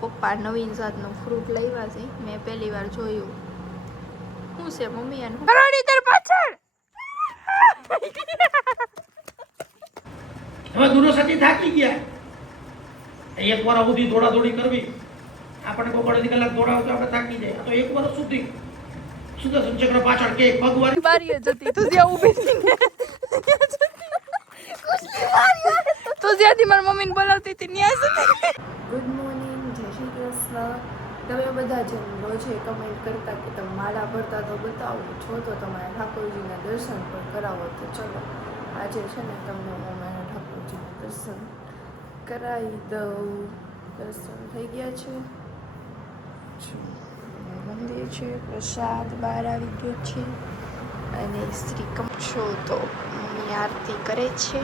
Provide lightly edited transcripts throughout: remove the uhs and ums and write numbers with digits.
પપ્પા નવીન જાતનું ફ્રૂટ લાવ્યા છે. મેં પહેલી વાર જોયું. શું છે મમ્મી આનું? કરોડી તાર પાછળ. હવે દૂરો સાથી થાકી ગયા. એક વાર સુધી દોડાદોડી કરવી. આપણે કોઈ અડધી કલાક દોડાવ તો આપણે થાકી જાય. આ તો એક વાર સુધી સુદર્શન ચક્ર પાછળ કે ભગવાન બારીએ જતી તું જ્યાં ઊભી હતી તું જ્યાંથી મારી મમ્મીને બોલાવતી હતી ત્યાં સુધી. ગુડ મોર્નિંગ, જય શ્રી કૃષ્ણ. તમે બધા જેમ રોજે કમેન્ટ કરતા કે તમે માળા ભરતા તો બતાવો છો તો તમારા ઠાકોરજીના દર્શન પણ કરાવો. તો ચલો આજે છે ને તમને હું મારા ઠાકોરજીના દર્શન કરાવી દઉં. દર્શન થઈ ગયા છે. મંદિર છે, પ્રસાદ બહાર આવી ગયો છે અને શ્રી કમશો તો મમ્મી આરતી કરે છે.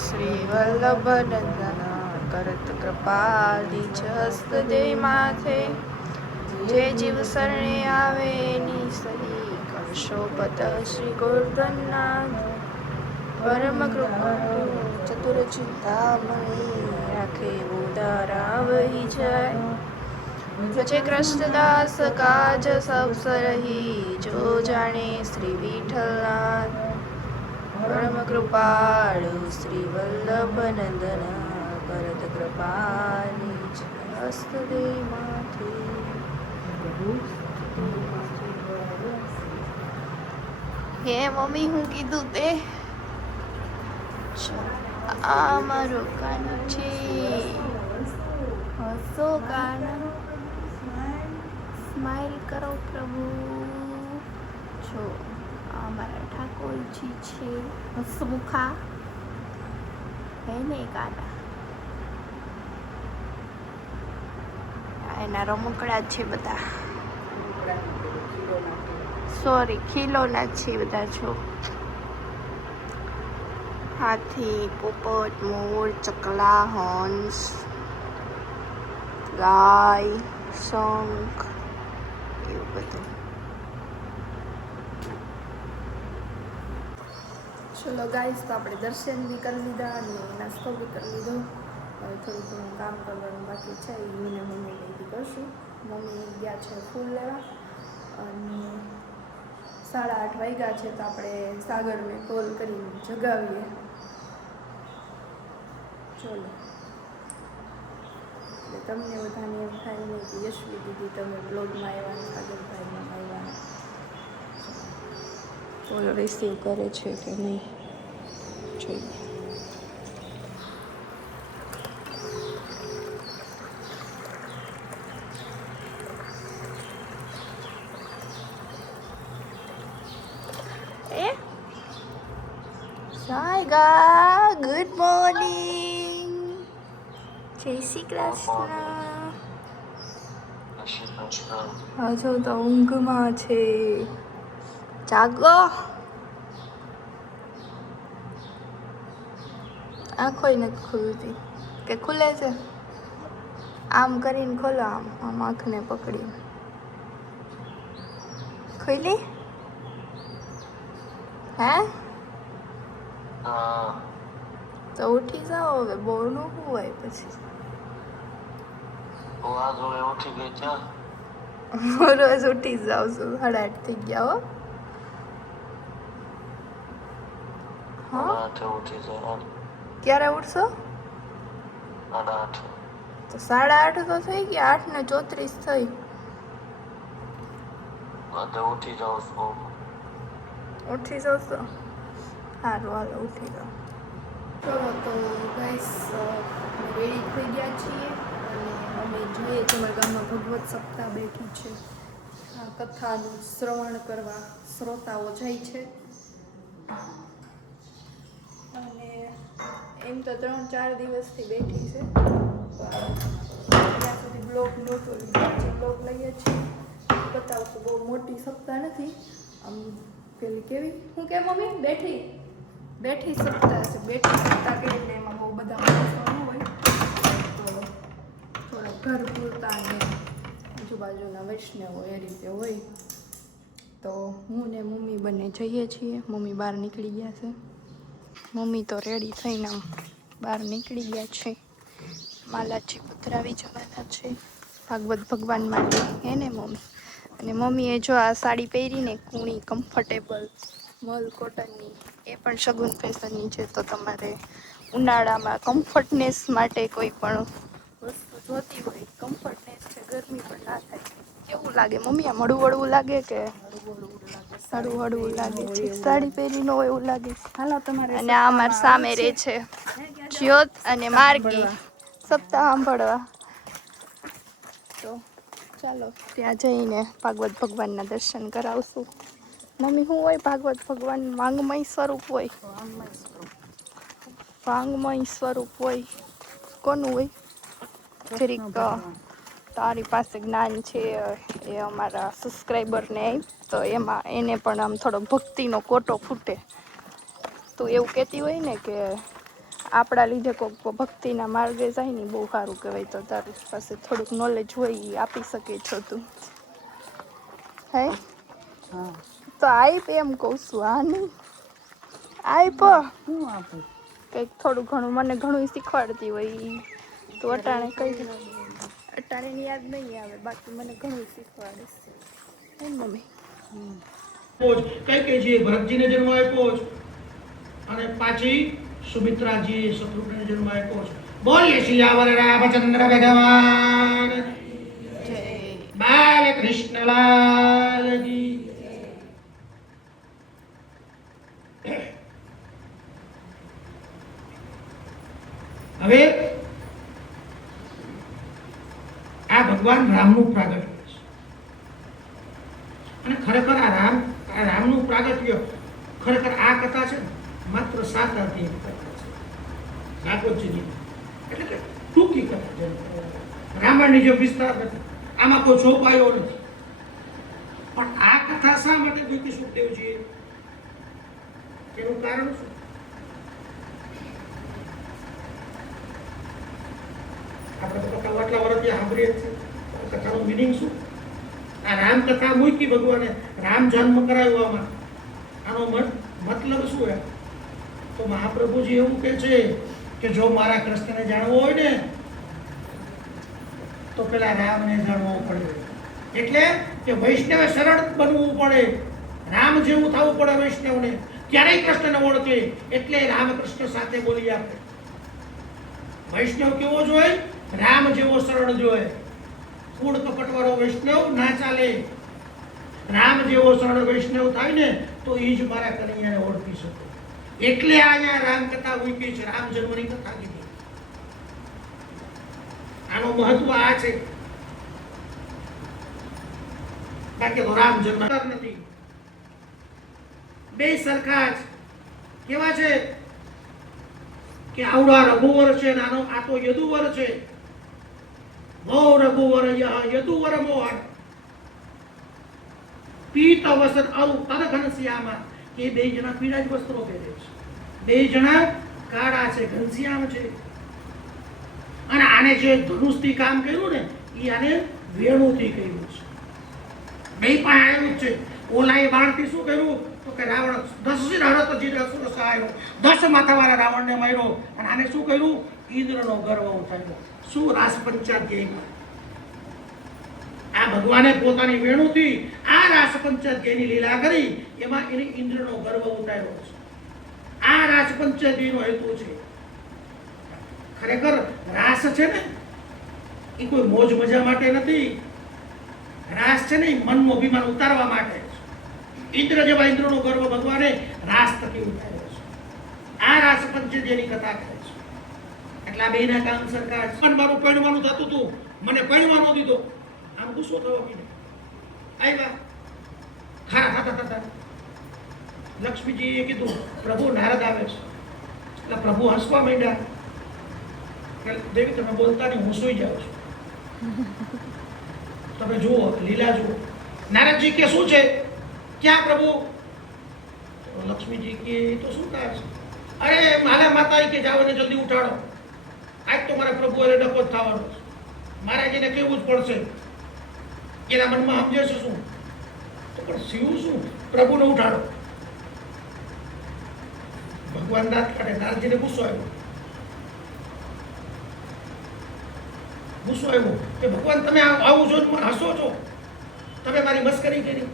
શ્રી વલ્લભ નંદના કરત કૃપાલી હસ્ત દે માથે જે જીવ શરણે આવે એની સહી કરશો પદ શ્રી ગોર્ધનનાથ પરમ કૃપાળુ ચતુર ચિંતામણી રાખે ઉદારા વહી જાય પછી કૃષ્ણદાસ કાજ સબ સરહી જો જાણે શ્રી વિઠ્ઠલનાથ પરમ કૃપાળુ શ્રી વલ્લભ નંદના કરત કૃપાલી હસ્ત દે માથે. હે મમ્મી હું કીધું તે આ મારો કાનો છે. હસો કાનો, સ્માઈલ કરો પ્રભુ. છો આ મારા ઠાકોરજી છે. હસમુખા હે ને કાના. એના રમકડા છે બધા. સોરી, ખીલોના છે બધા. છો હાથી, પોપટ, મોર, ચકલા, હંસ, ગાય, શંખ એવું બધું. ચલો ગાઈસ, તો આપણે દર્શન બી કરી લીધા અને નાસ્તો બી કરી લીધો. હવે થોડું ઘણું કામ કરવાનું બાકી છે એ મમ્મી બી કરશું. મમ્મી ગયા છે ફૂલ લેવા અને 8:30 વાગ્યા છે. તો આપણે સાગરને કોલ કરીને જગાવીએ. ચલો, એટલે તમને બધાને એમ થાય નહીં કે યશવી દીદી તમે બ્લોગમાં આવ્યા, સાગરભાઈમાં આવ્યા. કોલ રિસીવ કરે છે કે નહીં જોઈએ. સાયગા, ગુડ મોર્નિંગ. જય શ્રી કૃષ્ણ. હજુ તો ઊંઘમાં છે. જાગો. આંખોય નથી ખુલતી કે ખુલે છે? આમ કરીને ખોલો. આમ આમ આંખને પકડીને ખુલી. હે તો ઉઠી જાઓ હવે. બોરનું શું હોય પછી? રોજ ઉઠી જ જાઉં છું. 8:30 થઈ ગયા હો. હા, ક્યારે ઉઠશો? 8:30. તો 8:30 તો થઈ ગયા. 8:34 થઈ. ઉઠી જાઉં છો? સારું, હાલો ઉઠી જાઓ. ચલો તો ગાઈસ, રેડી થઈ ગયા છીએ અને અમે જોઈએ કે અમારા ગામમાં ભગવત સપ્તાહ બેઠી છે. આ કથાનું શ્રવણ કરવા શ્રોતાઓ જાય છે. અને એમ તો 3-4 દિવસથી બેઠી છે. ત્યાં સુધી બ્લોગ નહોતો લીધો. બ્લોગ લઈએ છીએ. બતાવશું. બહુ મોટી સપ્તાહ નથી. આમ પેલી કેવી હું કે મમ્મી બેઠી સપ્તાહ છે. બેઠી સપ્તાહ કે એટલે એમાં બહુ બધા માણસો ન હોય તો થોડા ઘર પૂરતા અને હજુ આજુબાજુના વૈષ્ણવો એ રીતે હોય. તો હું ને મમ્મી બંને જઈએ છીએ. મમ્મી બહાર નીકળી ગયા છે. મમ્મી તો રેડી થઈને આમ બહાર નીકળી ગયા છે. માલાજી પધરાવી જવાના છે ભાગવત ભગવાન માટે, હે ને મમ્મી? અને મમ્મીએ જો આ સાડી પહેરીને કૂણી કમ્ફર્ટેબલ મલ કોટનની, એ પણ શગુન ફેશનની છે. તો તમારે ઉનાળામાં કમ્ફર્ટનેસ માટે કોઈ પણ વસ્તુ જોતી હોય, કમ્ફર્ટનેસ છે, ગરમી પણ ના થાય. કેવું લાગે મમ્મી? આ હળવું હળવું લાગે કે હળવું હળવું લાગે છે? સાડી પહેરી ન હોય એવું લાગે. અને આ અમારી સામે રહે છે જ્યોત અને માર્ગી, સપ્તાહ સાંભળવા. તો ચાલો ત્યાં જઈને ભાગવત ભગવાનના દર્શન કરાવશું. મમ્મી શું હોય ભાગવત ભગવાન? વાંગમય સ્વરૂપ હોય, વાંગમય સ્વરૂપ હોય. કોનું હોય? જરીક તારી પાસે જ્ઞાન છે એ અમારા સબસ્ક્રાઈબરને આપ, તો એમાં એને પણ આમ થોડો ભક્તિનો કોટો ફૂટે. તું એવું કહેતી હોય ને કે આપણા લીધે કોઈ ભક્તિના માર્ગે જાય ને, બહુ સારું કહેવાય. તો તારી પાસે થોડુંક નોલેજ હોય એ આપી શકે છો તું, હે? તો આપ એમ કહું છું. હા નહીં આપ કંઈક થોડું ઘણું, મને ઘણું શીખવાડતી હોય તો અટાણે કઈ અટાણે યાદ નહીં આવે, બાકી મને ઘણું શીખવાડે છે, હે મમ્મી? કૈકેયીએ ભરતજીને જન્મ આપ્યો છે અને પાછી સુમિત્રાજીએ શત્રુઘ્નને જન્મ આપ્યો છે. બોલીએ સિયાવર રામચંદ્ર ભગવાન જય. બાલકૃષ્ણલાલ કી. હવે આ ભગવાન રામનું પ્રાગટ્ય છે. અને ખરેખર આ રામનું પ્રાગટ્ય, ખરેખર આ કથા છે માત્ર 7 અધ્યાયની કથા છે ભાગવતજીની. એટલે કે ટૂંકી કથા છે. રામાયણની જે વિસ્તાર નથી, આમાં કોઈ છોપાયો નથી. પણ આ કથા શા માટે દુઃખી સુખદેવજીએ? એનું કારણ શું? આપણે તો કથા આટલા વર્ષથી સાંભળીએ છીએ. કથાનું મિનિંગ શું? આ રામકથા મૂકી ભગવાને, રામ જન્મ કરાવ્યો આમાં. આનો મતલબ શું હે? તો મહાપ્રભુજી એવું કહે છે કે જો મારા કૃષ્ણને જાણવો હોય ને તો પેલા રામને જાણવો પડે. એટલે કે વૈષ્ણવે સરળ બનવું પડે, રામ જેવું થવું પડે વૈષ્ણવને, ક્યારેય કૃષ્ણને ઓળખે. એટલે રામકૃષ્ણ સાથે બોલી આપે. વૈષ્ણવ કેવો જોઈએ? રામ જેવો સરળ જોઈએ. કૂડ કપટવાળો વૈષ્ણવ ના ચાલે. રામ જેવો સરળ વૈષ્ણવ થાય ને તો એ જ મારા કનૈયાને ઓળખી શકે. એટલે અહીંયા રામકથા મૂકી છે, રામ જન્મની કથા કીધી. આનો મહત્વ આ છે. બાકી તો રામ જન્મ નથી. બે સરખા જ કેવા છે કે આવડા રઘુવર છે, નાનો આ તો યદુવર છે. મો રઘુવર યદુવર મોહન પીત વસન અરુ તદ ઘનશ્યામા. કે બે જણા પીળા જ વસ્ત્રો પહેરે છે, બે જણા કાળા છે, ઘનશ્યામ છે. અને આને જે ધનુષથી કામ કર્યું ને એ આને વેણુથી કર્યું છે. બે પણ આવ્યું છે. ઓલાએ બાણથી શું કર્યું તો કે રાવણ 10 હરત જીત અસુર સહાયો, 10 માથાવાળા રાવણને માર્યો. અને આને શું કર્યું? ઇન્દ્રનો ગર્વ ઉઠાવ્યો. શું? રાસ પંચાધ્યાયમાં આ ભગવાને પોતાની વેણુથી આ રાસ પંચાધ્યાયની લીલા કરી, એમાં એને ઇન્દ્રનો ગર્વ ઉઠાવ્યો છે. આ રાસ પંચાધ્યાયનો હેતુ છે. ખરેખર રાસ છે ને એ કોઈ મોજ મજા માટે નથી. રાસ છે ને એ મનનું અભિમાન ઉતારવા માટે છે. ઇન્દ્ર જેવા ઇન્દ્રનો ગર્વ ભગવાને રાસ થકી ઉતાર્યો છે. આ રાસ પંચધ્યાયની કથા કહે છે. એટલે આ બેના કામ સરકાર છે. મારું પરણવાનું થતું હતું, મને પરણવા ન દીધો. આમ ગુસ્સો થવા માંડ્યો. આવ્યા ખારા થતા થતા લક્ષ્મીજીએ કીધું પ્રભુ નારદ આવે છે. એટલે પ્રભુ હસવા માંડ્યા. દેવી તમે બોલતા નહીં, હું સૂઈ જાઉં છું. તમે જુઓ, લીલા જુઓ. નારદજી કે શું છે? ક્યાં પ્રભુ? લક્ષ્મીજી કે તો શું થાય છે? અરે માલા માતા કે જાઓ ને જલ્દી ઉઠાડો. આજ તો મારા પ્રભુ એટલે ડકો જ થવાનો છે. મારે જેને કેવું જ પડશે. એના મનમાં સમજે છે શું? તો પણ શિવ શું? પ્રભુને ઉઠાડો. ભગવાન દાંત કાઢે. નારદજીને ગુસ્સો આવ્યો. કે ભગવાન તમે આવું જો હસો છો, તમે મારી મસ્કરી કરી,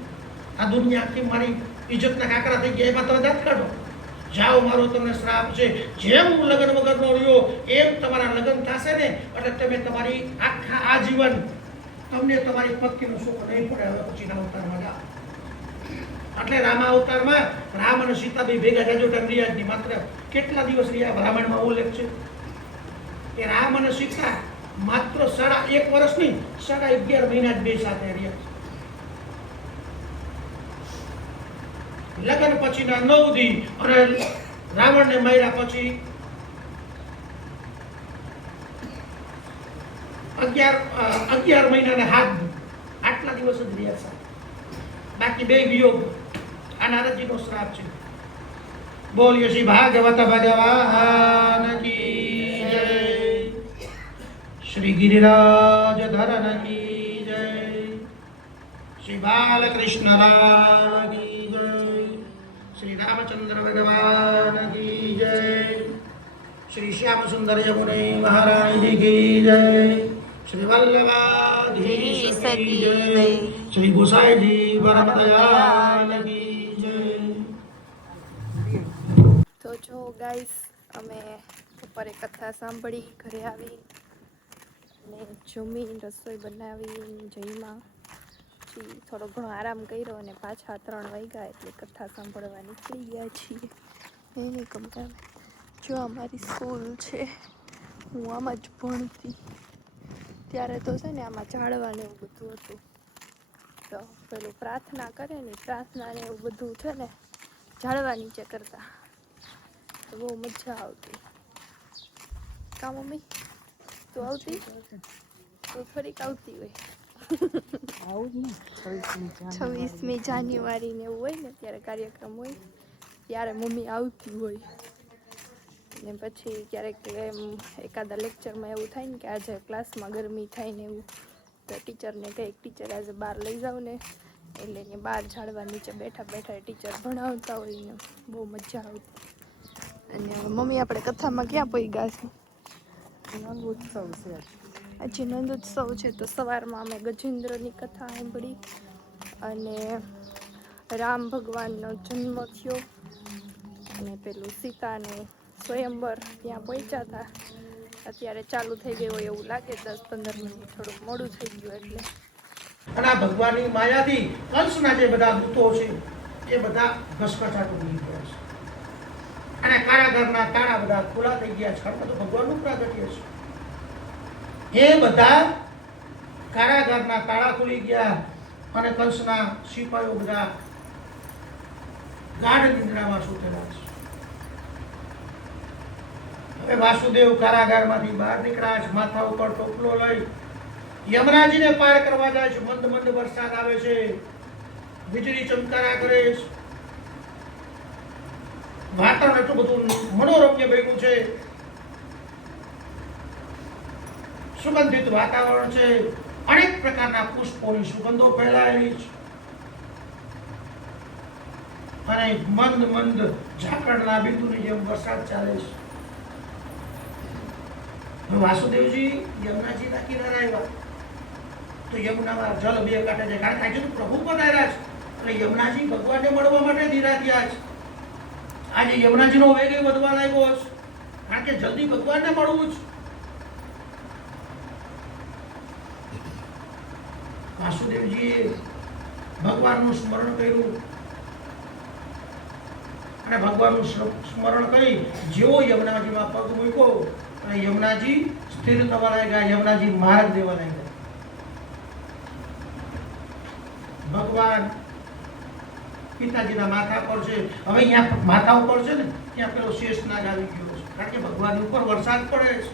આ દુનિયા આખી મારી ઇજ્જતના કાકરા થઈ ગયા, એમાં તમે દાંત કાઢો. જાઓ, મારો તમને શ્રાપ છે. જેમ હું લગ્ન વગરનો રહ્યો એમ તમારા લગ્ન થશે ને એટલે તમે તમારી આખા આજીવન તમને તમારી પત્નીનું સુખ નહીં પડે. હવે પછીના અવતારમાં જાઓ. એટલે રામા અવતારમાં રામ અને સીતાબી ભેગા જાજો ટાઈમ રહ્યા જ નહીં. માત્ર કેટલા દિવસ રહ્યા? રામાયણમાં ઉલ્લેખ છે કે રામ અને સીતા માત્ર 1.5 વર્ષ નહીં, 11.5 મહિના જ બે સાથે રહ્યા. લગ્ન પછીના 9 દી અને રાવણને માર્યા પછી 11 મહિના ને 7 દી, આટલા દિવસ જ રહ્યા છે. બાકી 2 વિયોગ. આ નારદજીનો શ્રાપ છે. બોલ્યો શ્રી ભાગવત ભગવાન કી જય. શ્રી ગિરિરાજ ધરન કી જય. શ્રી બાલકૃષ્ણ લાલ કી જય. શ્રી રામચંદ્ર ભગવાન કી જય. શ્રી શ્યામ સુંદર યમુને મહારાણી કી જય. શ્રી વલ્લભાધીશ કી જય. શ્રી ગોસાઈજી પરમ દયાલ કી જય. તો જો ગાઈસ, અમે બપોરે કથા સાંભળી, ઘરે આવી ને જમી, રસોઈ બનાવી, જઈમાં પછી થોડો ઘણો આરામ કર્યો અને પાછા 3 વાગ્યા એટલે કથા સાંભળવા નીકળી ગયા છીએ. એને કમરા જો અમારી સ્કૂલ છે, હું આમાં જ ભણતી. ત્યારે તો છે ને આમાં ઝાડવાને એવું બધું હતું. તો પેલું પ્રાર્થના કરે ને, પ્રાર્થના ને એવું બધું છે ને ઝાડવા નીચે કરતા. તો બહુ મજા આવતી. કા મમ્મી? તું આવતી? તો થોડીક આવતી હોય. 26મી જાન્યુઆરી ને એવું હોય ને ત્યારે કાર્યક્રમ હોય, ત્યારે મમ્મી આવતી હોય. ને પછી ક્યારેક એમ એકાદા લેક્ચરમાં એવું થાય ને કે આજે ક્લાસમાં ગરમી થાય ને એવું, તો ટીચરને કંઈક ટીચર આજે બહાર લઈ જાવ ને, એટલે એને બહાર ઝાડવા નીચે બેઠા બેઠા ટીચર ભણાવતા હોય ને બહુ મજા આવતી. અને હવે મમ્મી આપણે કથામાં ક્યાં પહોંચ્યા છે? નંદોત્સવ છે આજે નંદોત્સવ છે. તો સવારમાં અમે ગજેન્દ્રની કથા સાંભળી અને રામ ભગવાનનો જન્મ થયો અને પેલું સીતાને સ્વયંવર ત્યાં પહોંચ્યા હતા. અત્યારે ચાલુ થઈ ગયું હોય એવું લાગે, 10-15 મિનિટ થોડુંક મોડું થઈ ગયું એટલે. અને આ ભગવાનની માયાથી કંસના જે બધા દૂતો છે એ બધા ઘસઘસાટ ઉડી ગયા છે. અને કારાગારના તાળા બધા ખુલ્લા થઈ ગયા છે. તો ભગવાનનું પ્રાગટ્ય છે. એ બધા કારાગારના તાળા ખુલી ગયા અને કંસના સિપાહીઓ બધા ગાઢ નિંદ્રામાં સૂતેલા છે. હવે વાસુદેવ કારાગારમાંથી બહાર નીકળ્યા છે, માથા ઉપર ટોપલો લઈ યમરાજીને પાર કરવા જાય છે. મંદ મંદ વરસાદ આવે છે, વીજળી ચમકારા કરે છે, વાતાવરણ એટલું બધું મનોરમ્ય બન્યું છે, સુગંધિત વાતાવરણ છે, અનેક પ્રકારના પુષ્પોની સુગંધો ફેલાયેલી છે અને મંદ મંદ ઝાકળના બિંદુની જેમ વરસાદ ચાલે છે. વાસુદેવજી યમુનાજીના કિનારે આવ્યા તો યમુનામાં જલ 2 કાંઠે છે. કારણ કે આજે પ્રભુ પધાર્યા છે એટલે યમુનાજી ભગવાનને મળવા માટે ધીરા થયા છે. આજે યમુનાજીનો વેગ વધવા લાગ્યો છે, કારણ કે જલ્દી ભગવાનને મળવું છે. વાસુદેવજીએ ભગવાનનું સ્મરણ કર્યું અને ભગવાનનું સ્મરણ કરી જેવો યમુનાજીમાં પગ મૂક્યો અને યમુનાજી સ્થિર થવા લાગ્યા, યમુનાજી માર્ગ દેવા લાગ્યા. ભગવાન પિતાજીના માથા પર છે. હવે અહીંયા માથા ઉપર છે ને ત્યાં પેલો શેષનાગ આવી ગયો છે, કારણ કે ભગવાન ઉપર વરસાદ પડે છે.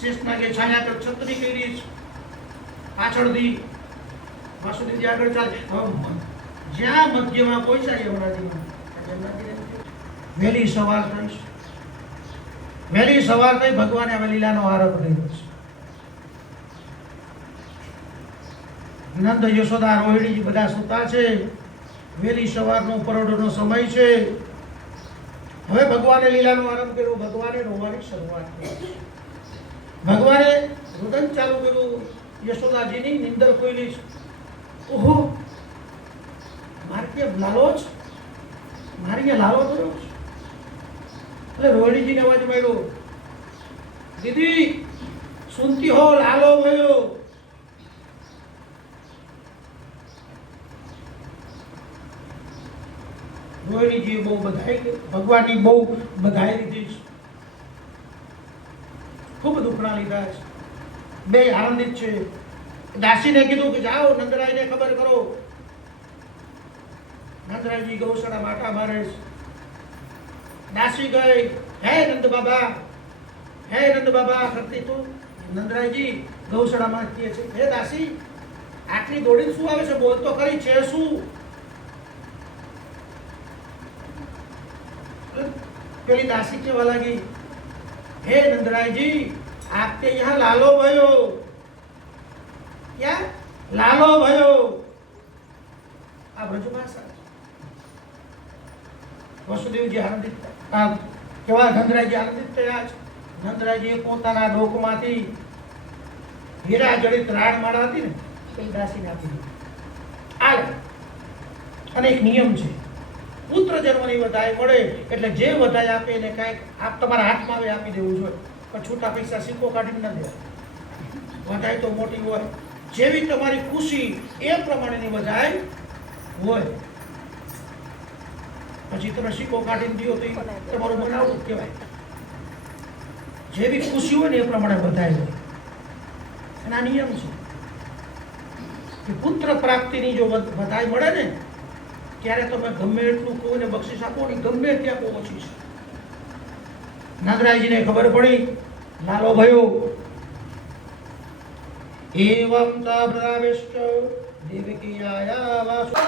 શેષનાગે છાયા પર છત્રી કરી છે. પાછળથી વાસુદેવજી આગળ ચાલે. જ્યાં મધ્યમાં પહોંચ્યા યમુનાજીમાં, વહેલી સવાર થઈ. વહેલી સવાર થઈ ભગવાને હવે લીલાનો આરંભ કર્યો છે. નંદ યશોદા રોહિણીજી બધા સૂતા છે. વહેલી સવારનો પરોઢનો સમય છે. હવે ભગવાને લીલાનો આરંભ કર્યો. ભગવાને રોવાની શરૂઆત કરી. ભગવાને રુદન ચાલુ કર્યું. યશોદાજીની નિંદર ખોલી. ઓહો, મારે કે લાલો જ મારી કે લાલો થયો છે. એટલે રોહિણીજીને અવાજ મળ્યો, દીદી સુનતી હો, લાલો ભયો. રોહિણીજી બહુ બધાઈ ગઈ. ભગવાનની બહુ બધાઈ લીધી છે. ખૂબ દુખણા લીધા છે. બે આનંદિત છે. દાસીને કીધું કે જાઓ નંદરાયને ખબર કરો. નંદરાયજી ગૌશાળા માટા મારે છે. દાસી ગઈ, હે નંદ બાબા, હે નંદ બાબા કરતી તો નંદરાયજી ગૌશાળામાં કહે છે, હે દાસી આટલી દોડીને શું આવે છે? બોલ તો કરી છે શું? પેલી દાસી કેવા લાગી, હે नंदराय आपके यहाँ लालो भयो. क्या लालो भयो? આ બ્રજભાષા. વસુદેવજી આનંદિત કેવા નંદરાયજી આનંદિત થયા છે. નંદરાયજીએ પોતાના ડોકમાંથી હીરા જડિત રાણમાળા હતી ને એ દાસીને આપી દીધી. અને એક નિયમ છે, પુત્ર જન્મની વધાઈ મળે એટલે જે વધાઈ આપે એને કાંઈક આપ તમારા હાથમાં આવે આપી દેવું જોઈએ. પણ છૂટા પૈસા સિક્કો કાઢીને ન દેવા. વધાઈ તો મોટી હોય, જેવી તમારી ખુશી એ પ્રમાણેની વધાઈ હોય. પછી તમે સિક્કો કાઢીને દો તો તમારું બનાવવું કહેવાય. જેવી ખુશી હોય ને એ પ્રમાણે વધાઈ હોય. એના નિયમ છે કે પુત્ર પ્રાપ્તિની જો વધાઈ મળે ને ત્યારે તમે ગમે એટલું કોઈને બક્ષિસ આપો ને ગમે ત્યાં બહુ ઓછી છે. નાગરાજજીને ખબર પડી લાલો ભયો. એવં તબ્રાવિષ્ટ દેવકી આયા વાસુ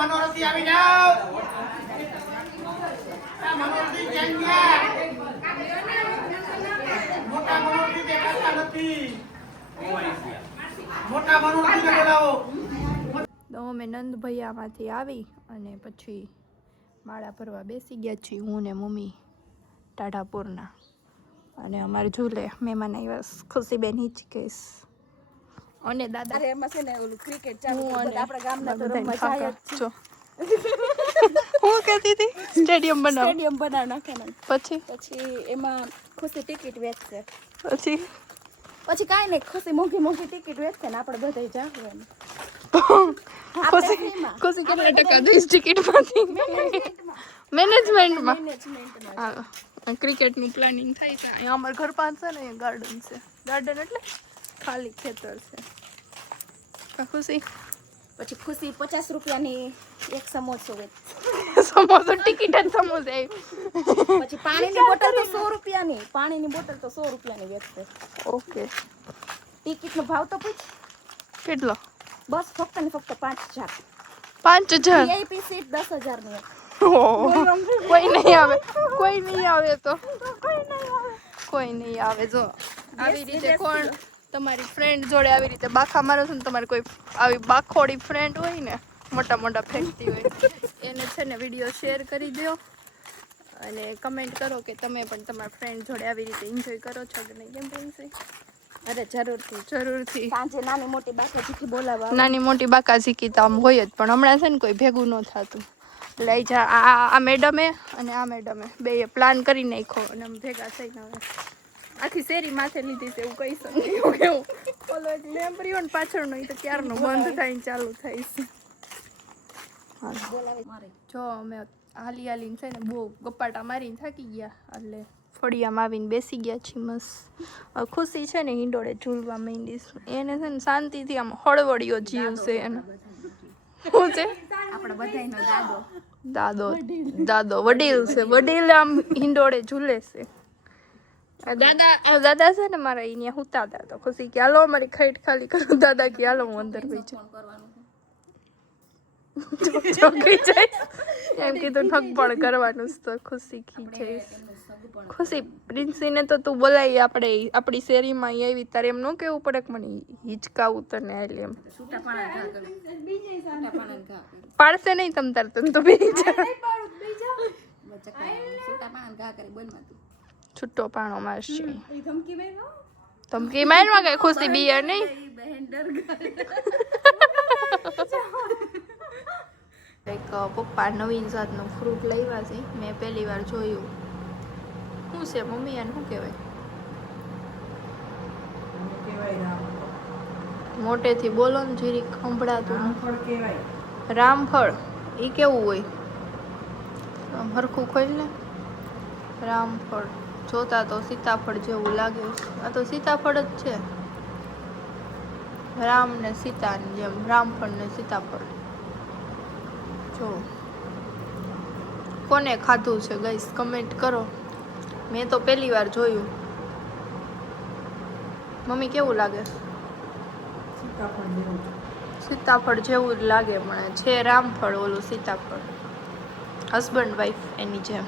મનોરથી આવી જાઓ. મનોરથી ક્યાં ગયા? મોટા મનોરથી દેખાતા નથી. મોટા મનોરથી બોલાવો. તો અમે નંદ ભૈયામાંથી આવી અને પછી માળા ભરવા બેસી ગયા છીએ હું ને મમ્મી ટાઢાપુરના. અને અમારે ઝૂલે મહેમાન આવ્યા ખુશીબેન હિચકેશ અને દાદા એમાં છે ને ઓલું ક્રિકેટ ચાલુ હું અને આપણા ગામના તો રમવા જાય જ છે. હું કહેતી હતી સ્ટેડિયમ બનાવ સ્ટેડિયમ બનાવ નાખે ને પછી પછી એમાં ખુશી ટિકિટ વેચશે. પછી કાંઈ નહીં, ખુશી મોંઘી મોંઘી ટિકિટ વેચશે ને આપણે બધા જાવું એમ. ખુશી ખુશી કેટલા ટકા દઈશ ટિકિટમાંથી? મેનેજમેન્ટમાં. હા, ક્રિકેટનું પ્લાનિંગ થાય છે. અહીંયા અમારા ઘર પાસે છે ને અહીંયા ગાર્ડન છે. ગાર્ડન એટલે ખાલી ખેતર છે. ખુશી પછી ખુશી 50 રૂપિયાની એક સમોસો વેચ. સમોસો ટિકિટ જ સમોસે આવી. પછી પાણીની બોટલ તો 100 રૂપિયાની, પાણીની બોટલ તો 100 રૂપિયાની વેચશે. ઓકે, ટિકિટનો ભાવ તો પૂછ. કેટલો? બસ ફક્ત ને ફક્ત 5000. 5000. વીઆઈપી સીટ 10000 ની. કોઈ નહીં આવે, કોઈ નહીં આવે તો કોઈ નહીં આવે. જો આવી રીતે કોણ તમારી ફ્રેન્ડ જોડે આવી રીતે બાખા મારો છો ને, તમારે કોઈ આવી બાખોડી ફ્રેન્ડ હોય ને, મોટા મોટા ફેંકતી હોય, એને છે ને વિડીયો શેર કરી દો અને કમેન્ટ કરો કે તમે પણ તમારા ફ્રેન્ડ જોડે આવી રીતે એન્જોય કરો છો કે નહીં. કેમ પ્રિન્સી? અરે જરૂરથી જરૂરથી. સાંજે નાની મોટી બાકી બોલાવવા. નાની મોટી બાકા શીખી તો આમ હોય જ, પણ હમણાં છે ને કોઈ ભેગું ન થતું. લઈ જા આ મેડમે અને આ મેડમે બે પ્લાન કરી નાખ્યો અને આમ ભેગા થઈને હવે આખી શેરી માથે લીધી છે એવું કહી શકું. કેવું ઓલો એક લેમ્પ રહ્યો ને પાછળનો, એ તો ક્યારનો બંધ થઈને ચાલુ થાય છે. જો અમે હાલી હાલીને છે ને બહુ ગપ્પાટા મારીને થાકી ગયા, એટલે ફળિયામાં આવીને બેસી ગયા છીએ મસ્ત. ખુશી છે ને હિંડોળે ઝૂલવા માંડી. એને છે ને શાંતિથી આમ હળવળિયો જીવ છે એને. શું છે? આપણે બધાયનો દાદો દાદો વડીલ છે. વડીલ આમ હિંડોળે ઝૂલે છે. દાદા છે ને મારા અહીંયા હુતા હતા તો ખુશી કે હાલો અમારી ખાઈટ ખાલી કરો. દાદા કે હાલો હું અંદર વહી જાઉં. ચોકી જાય એમ કીધું ઠગપણ કરવાનું છે તો ખુશી ખીજાઈશ. ખુશી પ્રિન્સીને તો તું બોલાવી આપણે આપણી શેરીમાં અહીં આવી તારે એમ ન કેવું પડે કે મને હિચકાવું તને એટલે એમ પાડશે નહીં તમ તાર તને તો બેહી જા. છૂટો પાણો મારશે. ધમકી મારવા કઈ ખુશી બિયર નહીં. એક પપ્પા નવીન જાતનું ફ્રૂટ લાવ્યા છે, મેં પહેલી વાર જોયું. શું છે મમ્મી? આને શું કહેવાય? મોટેથી બોલો ને, જીરી સંભળાતું. રામફળ. એ કેવું હોય? આમ હરખું ખોલ ને. રામફળ જોતા તો સીતાફળ જેવું લાગે. આ તો સીતાફળ જ છે. રામ ને સીતાની જેમ, રામફળ ને સીતાફળ. જો કોને ખાધું છે ગાઈસ કમેન્ટ કરો. મેં તો પહેલી વાર જોયું. મમ્મી કેવું લાગે? સીતાફળ જેવું જ લાગે, પણ છે રામફળ, ઓલું સીતાફળ. હસબન્ડ વાઈફ એની જેમ.